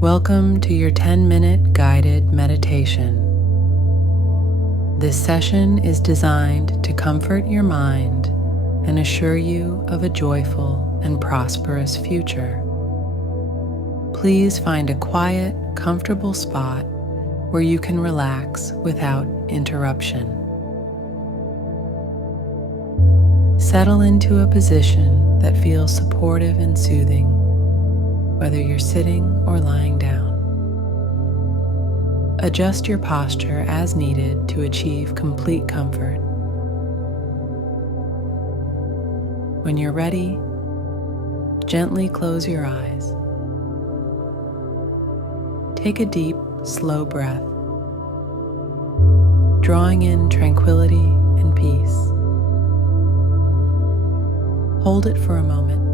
Welcome to your 10-minute guided meditation. This session is designed to comfort your mind and assure you of a joyful and prosperous future. Please find a quiet, comfortable spot where you can relax without interruption. Settle into a position that feels supportive and soothing, whether you're sitting or lying down. Adjust your posture as needed to achieve complete comfort. When you're ready, gently close your eyes. Take a deep, slow breath, drawing in tranquility and peace. Hold it for a moment.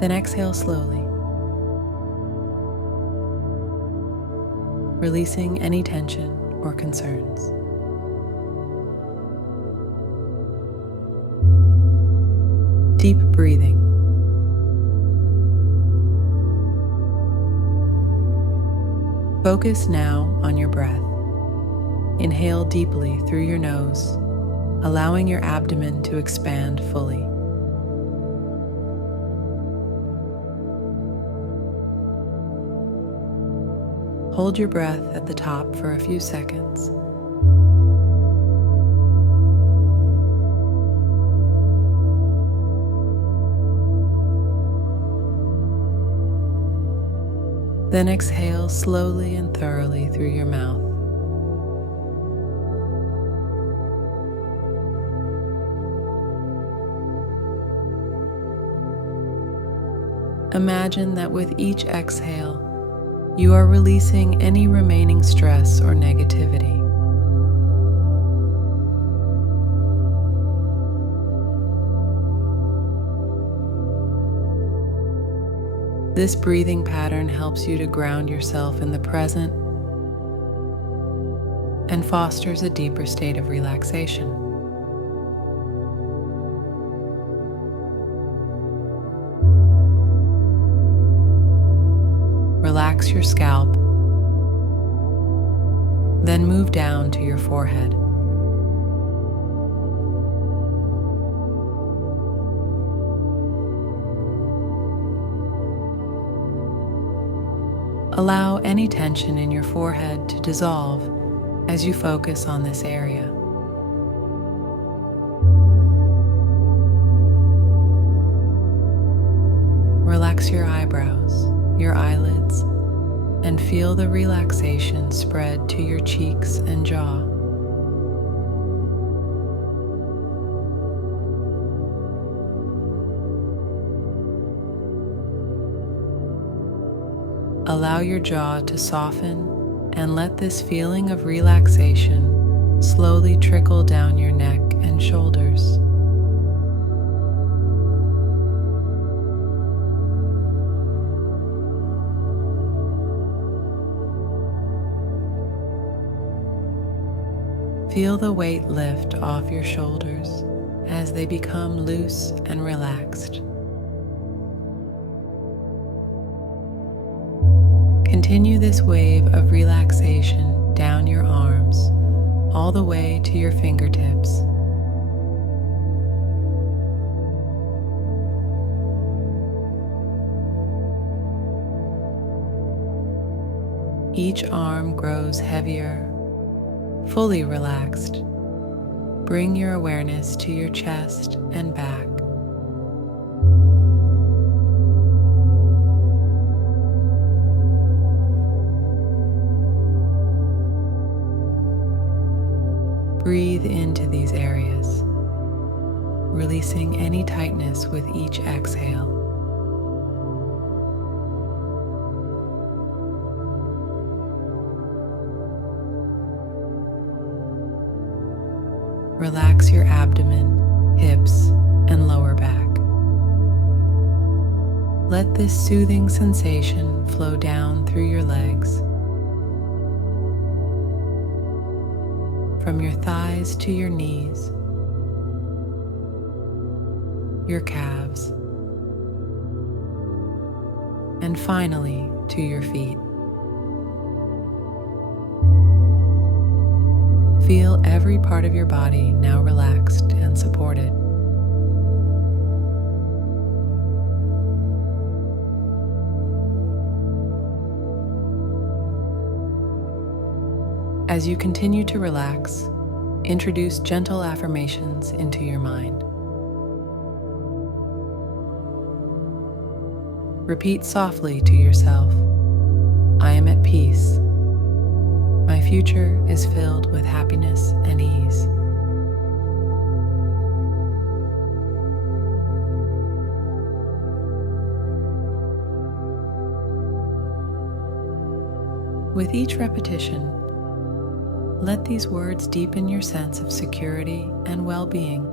Then exhale slowly, releasing any tension or concerns. Deep breathing. Focus now on your breath. Inhale deeply through your nose, allowing your abdomen to expand fully. Hold your breath at the top for a few seconds. Then exhale slowly and thoroughly through your mouth. Imagine that with each exhale, you are releasing any remaining stress or negativity. This breathing pattern helps you to ground yourself in the present and fosters a deeper state of relaxation. Relax your scalp, then move down to your forehead. Allow any tension in your forehead to dissolve as you focus on this area. Relax your eyebrows, your eyelids, and feel the relaxation spread to your cheeks and jaw. Allow your jaw to soften and let this feeling of relaxation slowly trickle down your neck and shoulders. Feel the weight lift off your shoulders as they become loose and relaxed. Continue this wave of relaxation down your arms, all the way to your fingertips. Each arm grows heavier. Fully relaxed, bring your awareness to your chest and back. Breathe into these areas, releasing any tightness with each exhale. Relax your abdomen, hips, and lower back. Let this soothing sensation flow down through your legs, from your thighs to your knees, your calves, and finally to your feet. Feel every part of your body now relaxed and supported. As you continue to relax, introduce gentle affirmations into your mind. Repeat softly to yourself, "I am at peace. My future is filled with happiness and ease." With each repetition, let these words deepen your sense of security and well-being.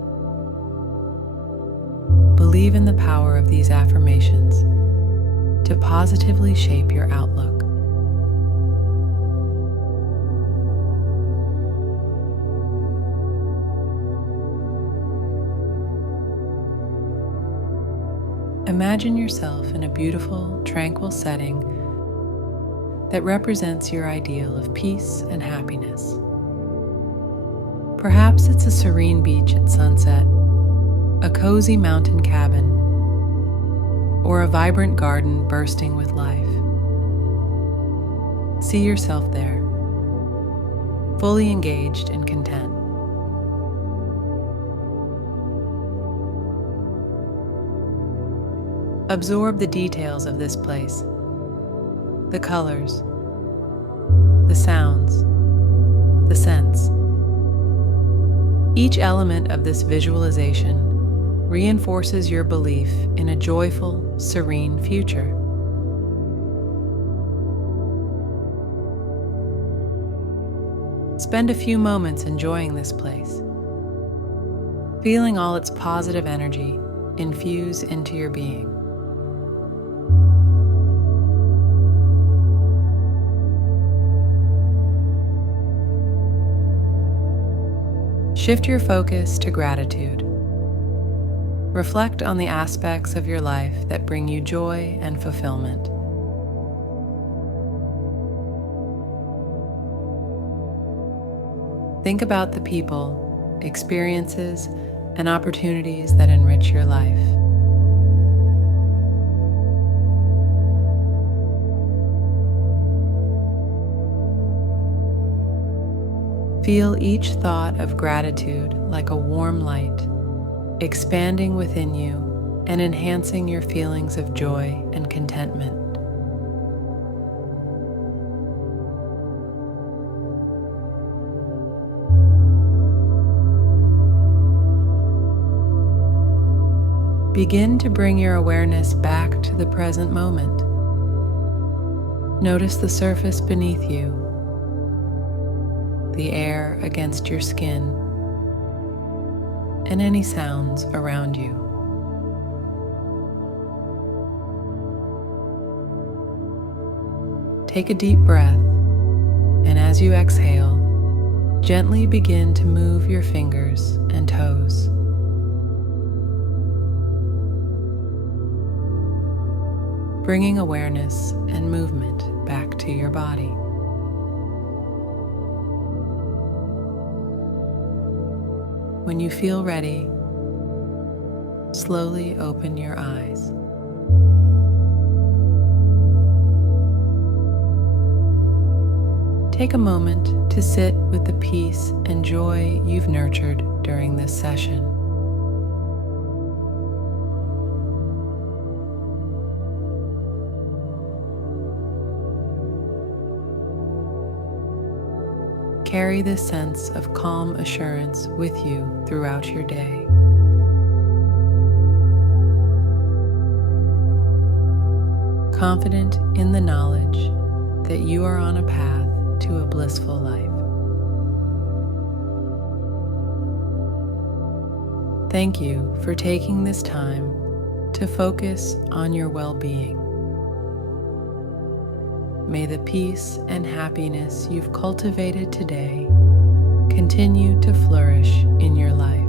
Believe in the power of these affirmations to positively shape your outlook. Imagine yourself in a beautiful, tranquil setting that represents your ideal of peace and happiness. Perhaps it's a serene beach at sunset, a cozy mountain cabin, or a vibrant garden bursting with life. See yourself there, fully engaged and content. Absorb the details of this place, the colors, the sounds, the scents. Each element of this visualization reinforces your belief in a joyful, serene future. Spend a few moments enjoying this place, feeling all its positive energy infuse into your being. Shift your focus to gratitude. Reflect on the aspects of your life that bring you joy and fulfillment. Think about the people, experiences, and opportunities that enrich your life. Feel each thought of gratitude like a warm light, expanding within you and enhancing your feelings of joy and contentment. Begin to bring your awareness back to the present moment. Notice the surface beneath you, the air against your skin, and any sounds around you. Take a deep breath, and as you exhale, gently begin to move your fingers and toes. Bringing awareness and movement back to your body. When you feel ready, slowly open your eyes. Take a moment to sit with the peace and joy you've nurtured during this session. Carry this sense of calm assurance with you throughout your day. Confident in the knowledge that you are on a path to a blissful life. Thank you for taking this time to focus on your well-being. May the peace and happiness you've cultivated today continue to flourish in your life.